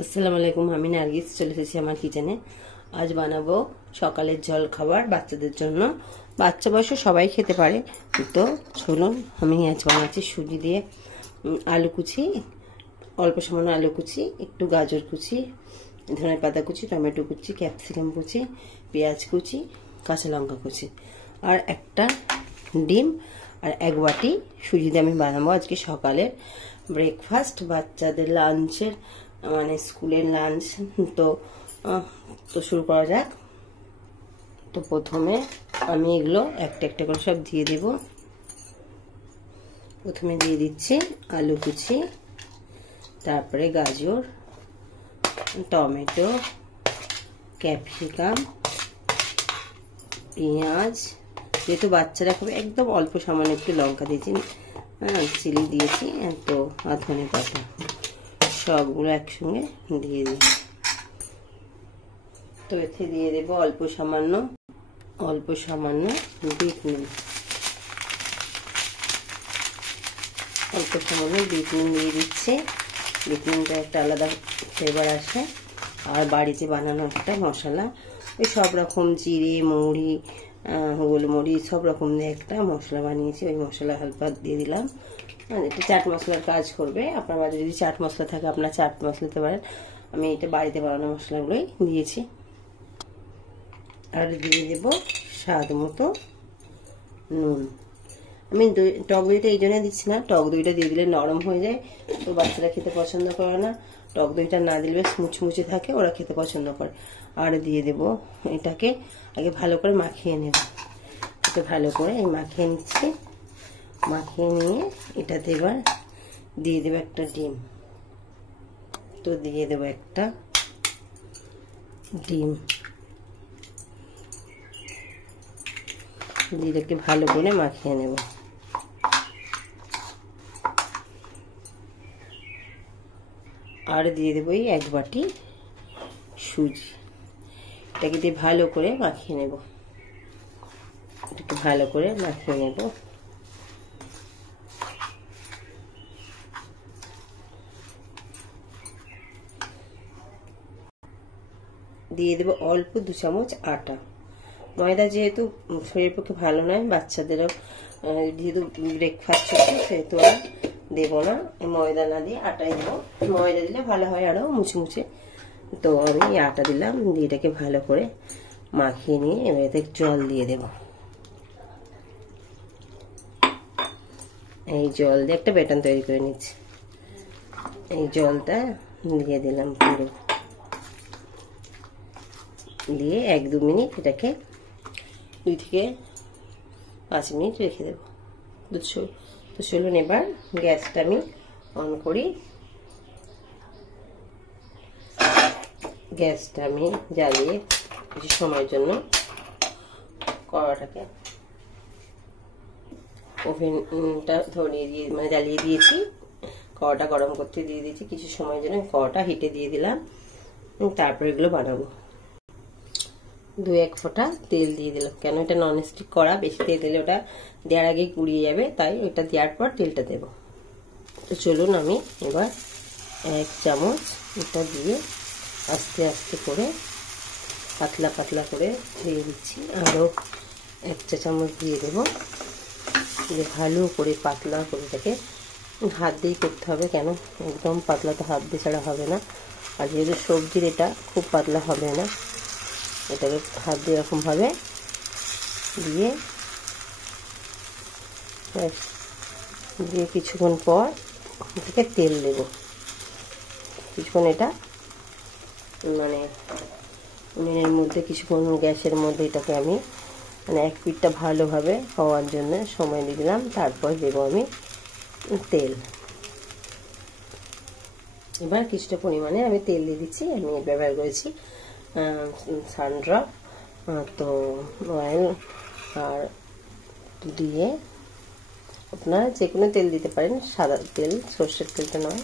আসসালামু আলাইকুম, আমি নার্গিস চলে এসেছি আমার কিচেনে। আজ বানাবো সকালের জল খাবার বাচ্চাদের জন্য। বাচ্চা বয়স সবাই খেতে পারে। তো চলুন, আমি আজ বানাচ্ছি সুজি দিয়ে আলু কুচি, অল্প সামান্য আলু কুচি, একটু গাজর কুচি, ধনে পাতা কুচি, টমেটো কুচি, ক্যাপসিকাম কুচি, পেঁয়াজ কুচি, কাঁচা লঙ্কা কুচি আর একটা ডিম আর এক বাটি সুজি দিয়ে আমি বানাবো আজকে সকালের ব্রেকফাস্ট, বাচ্চাদের লাঞ্চের, মানে স্কুলের লাঞ্চ। তো শুরু করা যাক। তো প্রথমে আমি এগুলো একটা একটা করে সব দিয়ে দেব। প্রথমে দিয়ে দিচ্ছি আলু কুচি, তারপরে গাজর, টমেটো, ক্যাপসিকাম, পেঁয়াজ, যেহেতু বাচ্চারা খাবে একদম অল্প সামান্য একটু লঙ্কা দিয়েছি, চিলি দিয়েছি, তো ধনে পাতা, সবগুলো একসঙ্গে দিয়ে দিই। তো এতে দিয়ে দেব অল্প সামান্য বিট নুন, অল্প সামান্য বিট নুন দিয়ে দিচ্ছি। বিট নুনটা একটা আলাদা ফ্লেভার আসে। আর বাড়িতে বানানো একটা মশলা, ওই সব রকম জিরে, মৌরি, গোলমরিচ সব রকম দিয়ে একটা মশলা বানিয়েছি, ওই মশলা হালকা দিয়ে দিলাম। এটা চাট মশলার কাজ করবে। আপনার বাড়িতে যদি চাট মশলা থাকে আপনার চাট মশলা দিতে পারেন। আমি এটা বাড়িতে বানানো মশলাগুলোই দিয়েছি। আর দিয়ে দেব স্বাদ মতো নুন। আমি টক দইটা এই জন্য দিচ্ছি না, টক দইটা দিয়ে দিলে নরম হয়ে যায়, তো বাচ্চারা খেতে পছন্দ করে না। টক দইটা না দিলে মুচমুচে থাকে, ওরা খেতে পছন্দ করে। আর দিয়ে দেব, এটাকে আগে ভালো করে মাখিয়ে নেব। এটা ভালো করে মাখিয়ে নিচ্ছি। মাখিয়ে নিয়ে এটাতে এবার দিয়ে দেবো একটা ডিম। তো দিয়ে দেবো একটা ডিম, দিয়ে ভালো করে মাখিয়ে নেব। আর দিয়ে দেবো এই এক বাটি সুজি। এটাকে দিয়ে ভালো করে মাখিয়ে নেব। এটাকে ভালো করে মাখিয়ে নেব। দিয়ে দেবো অল্প 2 চামচ আটা। ময়দা যেহেতু শরীরের পক্ষে ভালো নয়, বাচ্চাদেরও যেহেতু ব্রেকফাস্ট হচ্ছে, সেহেতু আর দেবো না। ময়দা না দিয়ে আটাই দেবো। ময়দা দিলে ভালো হয় আরও মুচমুচে। তো আমি আটা দিলাম, দিয়ে এটাকে ভালো করে মাখিয়ে নিয়ে এবার এতে জল দিয়ে দেব। এই জল দিয়ে একটা ব্যাটার তৈরি করে নিচ্ছি। এই জলটা দিয়ে দিলাম পুরো, দিয়ে 1-2 মিনিট এটাকে 2 থেকে 5 মিনিট রেখে দেবো। তো চলুন এবার গ্যাসটা আমি অন করি। গ্যাসটা আমি জ্বালিয়ে কিছু সময়ের জন্য কড়াটাকে ওভেনটা ধরিয়ে দিয়ে জ্বালিয়ে দিয়েছি। কড়াটা গরম করতে দিয়ে দিয়েছি। কিছু সময়ের জন্য কড়াটা হিটে দিয়ে দিলাম। তারপর এগুলো বানাবো। 2-1 ফোঁটা তেল দিয়ে দিলাম। কেন এটা ননস্টিক কড়া, বেশি তেল দিলে ওটা দেওয়ার আগে গুঁড়িয়ে যাবে, তাই ওটা দেওয়ার পর তেলটা দেব। তো চলুন আমি এবার 1 চামচ এটা দিয়ে আস্তে আস্তে করে পাতলা পাতলা করে দিয়ে দিচ্ছি। আরও 1 চা চামচ দিয়ে দেবো। দিয়ে ভালো করে পাতলা করে এটাকে হাত দিয়েই করতে হবে, কেন একদম পাতলা তো হাত দিয়ে ছাড়া হবে না। আর যেহেতু সবজির এটা খুব পাতলা হবে না, এটাকে হাত দিয়ে এরকমভাবে দিয়ে কিছুক্ষণ পর এটাকে তেল দেব। কিছুক্ষণ এটা উনুনের মধ্যে, কিছুক্ষণ গ্যাসের মধ্যে এটাকে আমি এক পিঠটা ভালোভাবে হওয়ার জন্য সময় দিয়ে দিলাম। তারপর দেবো আমি তেল। এবার কিছুটা পরিমাণে আমি তেল দিয়ে দিচ্ছি। আমি ব্যবহার করেছি সানড্রপ তো অয়েল। আর দিয়ে আপনারা যে কোনো তেল দিতে পারেন, সাদা তেল, সর্ষের তেলটা নয়।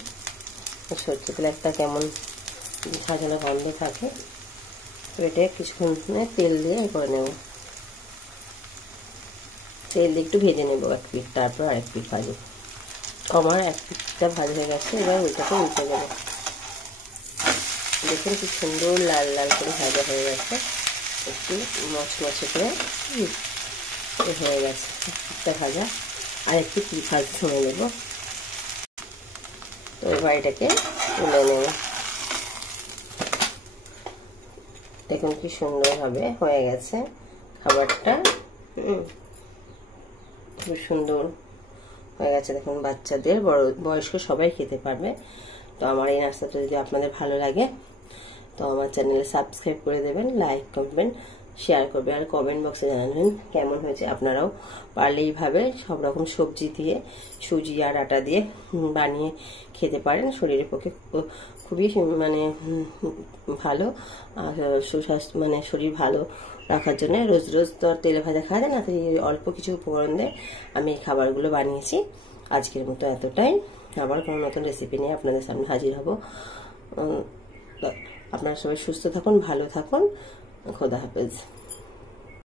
সর্ষের তেল একটা কেমন সাজানো গন্ধ থাকে। তো এটা কিছুক্ষণ তেল দিয়ে করে নেব। তেল দিয়ে একটু ভেজে নেব 1 পিঠ, তারপর আরেক পিঠ ভাজবো। আমার 1 পিঠটা ভাজা হয়ে গেছে। এবার ওইটাকে উল্টে দেবো। দেখুন কি সুন্দর লাল লাল করে ভাজা হয়ে গেছে, একটু মচমচে করে হয়ে গেছে একটা ভাজা। আর একটু ভাজতে সময় নেব। তো এবার এটাকে তুলে নেব। দেখুন কি সুন্দরভাবে হয়ে গেছে খাবারটা। খুব সুন্দর হয়ে গেছে দেখুন, বাচ্চাদের বড় বয়স্ক সবাই খেতে পারবে। তো আমার এই নাস্তাটা যদি আপনাদের ভালো লাগে তো আমার চ্যানেলে সাবস্ক্রাইব করে দেবেন, লাইক করবেন, শেয়ার করবেন, আর কমেন্ট বক্সে জানাবেন কেমন হয়েছে। আপনারাও পারলে এইভাবে সব রকম সবজি দিয়ে, সুজি আর আটা দিয়ে বানিয়ে খেতে পারেন। শরীরের পক্ষে খুবই মানে ভালো, সুস্বাস্থ্য মানে শরীর ভালো রাখার জন্য। রোজ রোজ তো আর তেলে ভাজা খাওয়া যায় না, তো অল্প কিছু উপকরণ দিয়ে আমি এই খাবারগুলো বানিয়েছি। আজকের মতো এতটাই। আবার কোনো নতুন রেসিপি নিয়ে আপনাদের সামনে হাজির হব। আপনারা সবাই সুস্থ থাকুন, ভালো থাকুন। খোদা হাফেজ।